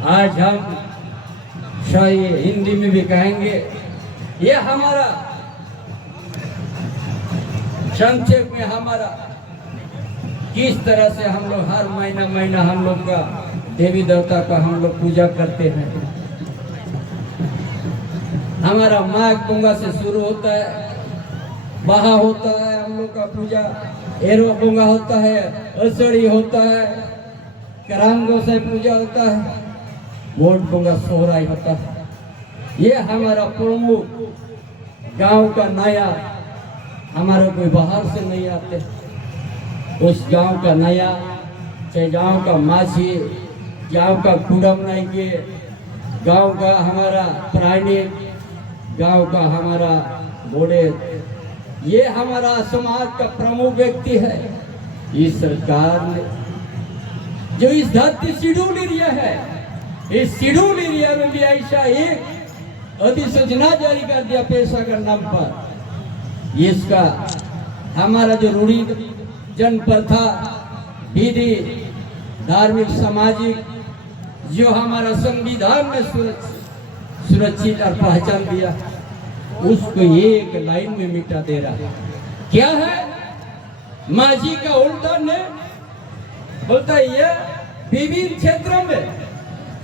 आज हम शायद हिंदी में भी कहेंगे, ये हमारा संक्षेप में हमारा किस तरह से हम लोग हर महीना महीना हम लोग का देवी देवता का हम लोग पूजा करते हैं। हमारा माघ पूंगा से शुरू होता है, बहा होता है हम लोग का पूजा, एरो पूंगा होता है, असड़ी होता है, करांगो से पूजा होता है, मोट पूंगा सोहराई होता है। ये हमारा प्रमुख गांव का नया, हमारा कोई बाहर से नहीं आते, उस गांव का नया, चाहे गांव का माझी, गांव का कुड़म नहीं के, गांव का हमारा प्राणी, गांव का हमारा बूढ़े, ये हमारा समाज का प्रमुख व्यक्ति है। इस सरकार ने जो इस धरती शेड्यूल एरिया है, इस शेड्यूल एरिया में भी ऐसा एक अधिसूचना जारी कर दिया पेशा का नाम पर। इसका हमारा जो रूढ़ी जन प्रथा विधि धार्मिक सामाजिक जो हमारा संविधान में सुरक्षित और पहचान दिया, उसको एक लाइन में मिटा दे रहा है। क्या है? माझी का उल्टा ने बोलता है ये विभिन्न क्षेत्रों में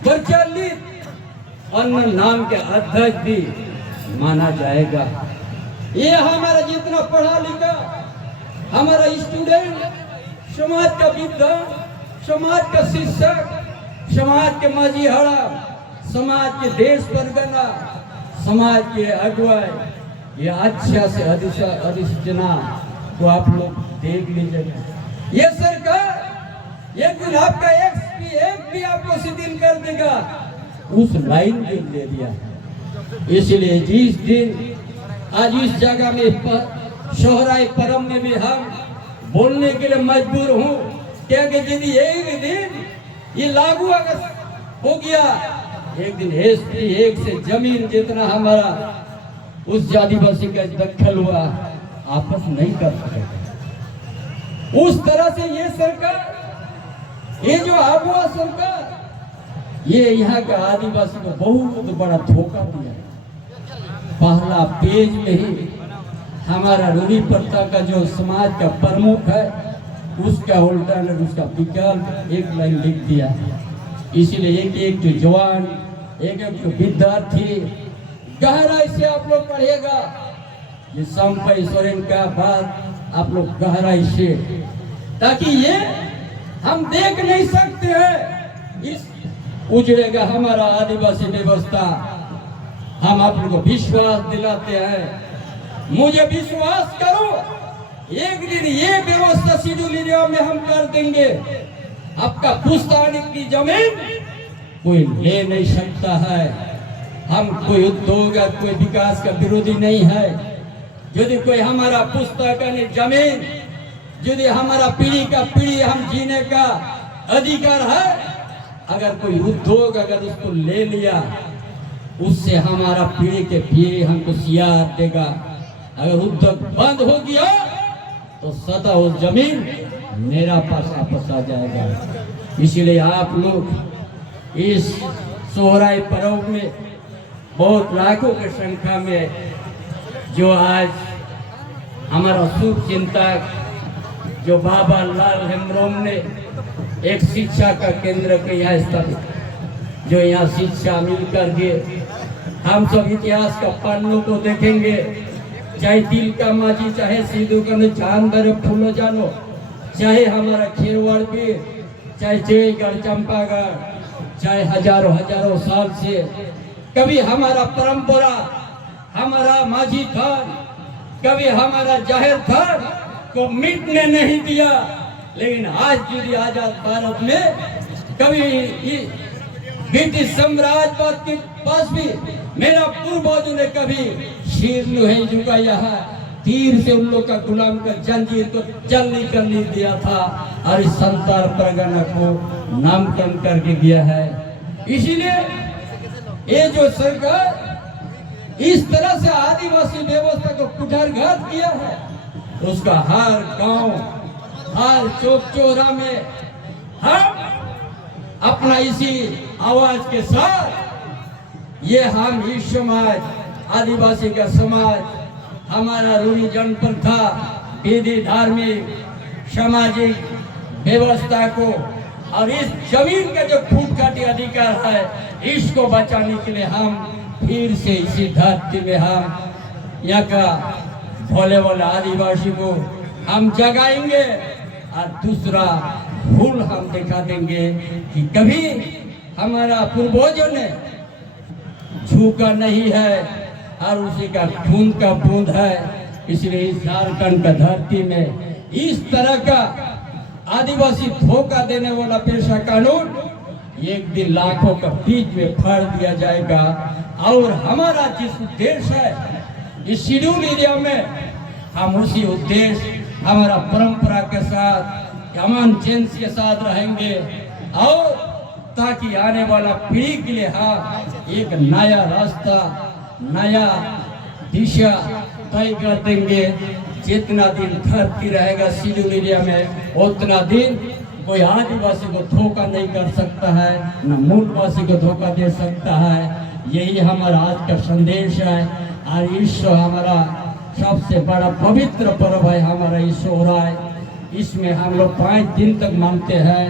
प्रचलित अन्य नाम के अध्यक्ष भी माना जाएगा। ये हमारा जितना पढ़ा लिखा हमारा स्टूडेंट, समाज का विद्वान, समाज का शिक्षक, समाज के माझीहाड़ा, समाज के देश परगना, समाज के अगुवाई, ये अच्छा से अधिसूचना को आप लोग देख लीजिएगा। ये सरकार एक दिन आपका एक्सपीएम भी आपको शिथिल कर देगा, उस लाइन में ले दिया। इसलिए जिस दिन आज इस जगह में सोहराई पर्व में भी हम बोलने के लिए मजबूर हूँ, क्योंकि यदि एक दिन ये लागू अगर हो गया, एक दिन एसपी एक से जमीन जितना हमारा उस आदिवासी का दखल हुआ आपस नहीं कर सकेगा। उस तरह से ये सरकार, ये जो आगुआ सरकार, ये यहाँ का आदिवासी को बहुत बड़ा धोखा दिया। पहला पेज में ही हमारा रूढ़ी प्रथा का जो समाज का प्रमुख है, उसका उल्टा ने उसका विकल्प एक लाइन लिख दिया। इसलिए एक एक जो जवान, एक एक जो विद्यार्थी गहराई से आप लोग पढ़िएगा। ये संपई सोरेन का बात आप लोग गहराई से, ताकि ये हम देख नहीं सकते हैं इस उजड़ेगा हमारा आदिवासी व्यवस्था। हम आप लोगों को विश्वास दिलाते हैं, मुझे विश्वास करो, एक दिन ये व्यवस्था शेड्यूल एरिया में हम कर देंगे। आपका पुश्तैनी की जमीन कोई ले नहीं सकता है। हम कोई उद्योग या कोई विकास का विरोधी नहीं है। यदि कोई हमारा पुश्तैनी जमीन, यदि हमारा पीढ़ी का पीढ़ी हम जीने का अधिकार है, अगर कोई उद्योग अगर उसको ले लिया, उससे हमारा पीढ़ी के पीढ़ी हमको सियार देगा। अगर उद्योग बंद हो गया तो सदा उस जमीन मेरा पास वापस आ जाएगा। इसीलिए आप लोग इस सोहराई पर्व में बहुत लाखों की संख्या में जो आज हमारा शुभ चिंतक जो बाबा लाल हेम्ब्रोम ने एक शिक्षा का केंद्र के यहाँ स्थापित, जो यहाँ शिक्षा मिल करके हम सब इतिहास का पन्नों को देखेंगे, चाहे तिल का माझी, चाहे सीधू का जानवर फूलो जानो, चाहे हमारा खेरवाड़ भी, चाहे जयगढ़ चंपागढ़, चाहे हजारों हजारों साल से कभी हमारा परंपरा, हमारा माझी थान, कभी हमारा जाहिर थान को मिटने नहीं दिया। लेकिन आज यदि आजाद भारत में कभी ब्रिटिश साम्राज्यवाद के पास भी मेरा पूर्वजों ने कभी शीर नहीं झुकाया है, तीर से उन लोग का गुलाम का जंजीर को चल नहीं करने दिया था, और इस संतार परगना को नामकरण करके गया है। इसीलिए ये जो सरकार इस तरह से आदिवासी व्यवस्था को कुठारघात किया है, उसका हर गांव, हर चौक चौरा में हम अपना इसी आवाज के साथ ये हम इस समाज आदिवासी का समाज हमारा रूढ़ी जनप्रथा विधि धार्मिक सामाजिक व्यवस्था को और इस जमीन का जो फूटकाटी अधिकार है इसको बचाने के लिए हम फिर से इसी धरती में हम यहाँ का भोले वाले आदिवासी को हम जगाएंगे और दूसरा फूल हम दिखा देंगे कि कभी हमारा पूर्वजों ने झुका नहीं है और उसी का खून का बूंद है। इसलिए इस झारखंड का धरती में इस तरह का आदिवासी धोखा देने वाला पेशा कानून एक दिन लाखों का बीच में फाड़ दिया जाएगा। और हमारा जिस उद्देश्य है इस शेड्यूल एरिया में हम उसी उद्देश्य हमारा परंपरा के साथ अमन चैन के साथ रहेंगे और ताकि आने वाला पीढ़ी के लिए हम एक नया रास्ता नया दिशा तय कर देंगे। जितना दिन धरती रहेगा शेड्यूल एरिया में उतना दिन कोई आदिवासी को धोखा नहीं कर सकता है, न मूलवासी को धोखा दे सकता है। यही हमारा आज का संदेश है। और ईश्वर हमारा सबसे बड़ा पवित्र पर्व है हमारा ईश्वर हो रहा है। इसमें हम लोग 5 दिन तक मानते हैं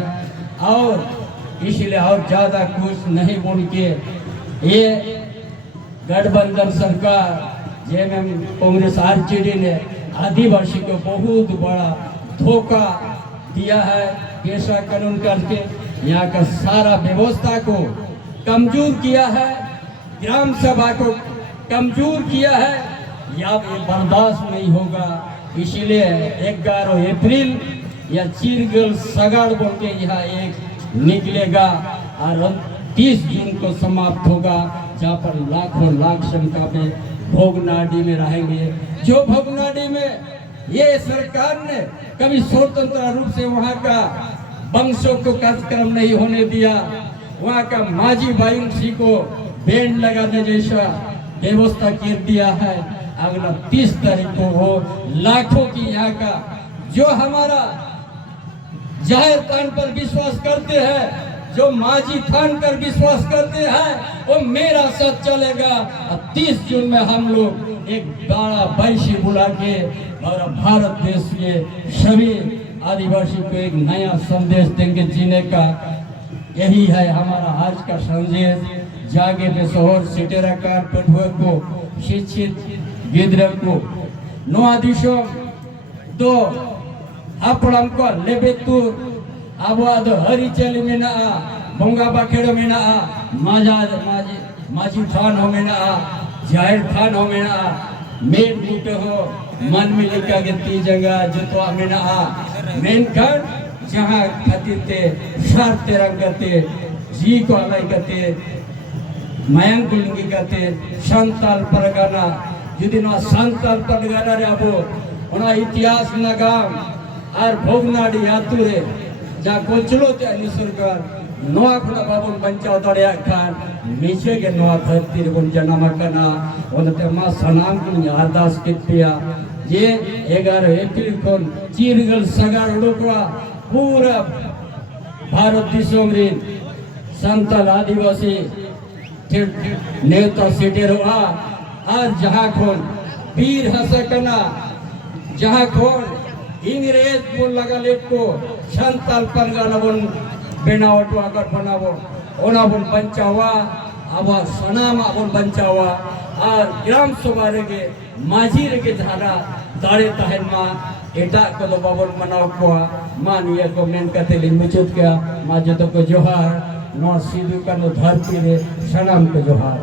और इसलिए और ज़्यादा कुछ नहीं बोल के ये गठबंधन सरकार जेएमएम कांग्रेस आरजेडी ने आदिवासी को बहुत बड़ा धोखा दिया है। पेशा कानून करके यहाँ का सारा व्यवस्था को कमजोर किया है, ग्राम सभा को कमजोर किया है। या ये बर्दाश्त नहीं होगा। इसीलिए 11 अप्रैल या चीरगल सगाड़ बोल के यहाँ एक निकलेगा और 30 जून को समाप्त होगा, जहाँ पर लाखों लाख संख्या में भोगनाडी में रहेंगे। जो भोगनाडी में ये सरकार ने कभी स्वतंत्र रूप से वहाँ का वंशों को कार्यक्रम नहीं होने दिया, वहाँ का माझी बाइन सी को बैंड लगाने जैसा व्यवस्था कर दिया है। अगला 30 तारीख को वो लाखों की यहाँ का जो हमारा जाहिर थान पर विश्वास करते हैं, जो माझी थान पर विश्वास करते हैं, वो मेरा साथ चलेगा। 30 जून में हम लोग एक बड़ा बैशी बुला के और भारत देश के सभी आदिवासी को एक नया संदेश देंगे जीने का। यही है हमारा आज का संदेश। जागे पे शहर सिटेरा कार पढ़ुआ को शिक्षित गिद्र को नोआ दिशो दो अपड़म को लेबेतु आवाद हरिचली मेना बोंगा बाखेड़ मेना माझी थान हो मेना जाहिर थान हो मेना मेन बूटे हो मन मिलिका के 3 जगह जतवा मेना मेन खान जहाँ खातिर ते सार तेरंग करते जी को अलग करते मयंक लिंगी करते संताल परगना जुदी ना संताल परगना रे अबो उना इतिहास नगाम और भोगनाडी आतुरे जा कोचलो ते अनुसरकर नोआ खुना बाबन बंचाव दड़िया खान नीचे के नोआ धरती रे बन जन्म करना ओनते मा सनाम को अरदास कितिया ये 11 अप्रैल को चीरगल सगाड़ लोकवा पूरा भारत दिशों में संताल आदिवासी नेता सिटेरवा और जहाँ खोन वीर हसकना जहाँ खोन इंग्रेज बोल लगा लेट को संताल परगना बन बेनावटवा कर बनावो ओना बन बंचावा अब सनाम अपन बंचावा और ग्राम सभा रे माझी रे धारा दाड़े तहन मा एटा को तो बाबन मनाव को मानिए को मेन कते लिमुचुत क्या माजतो को जोहार नो सीधु का नो धरती रे सनाम को जोहार।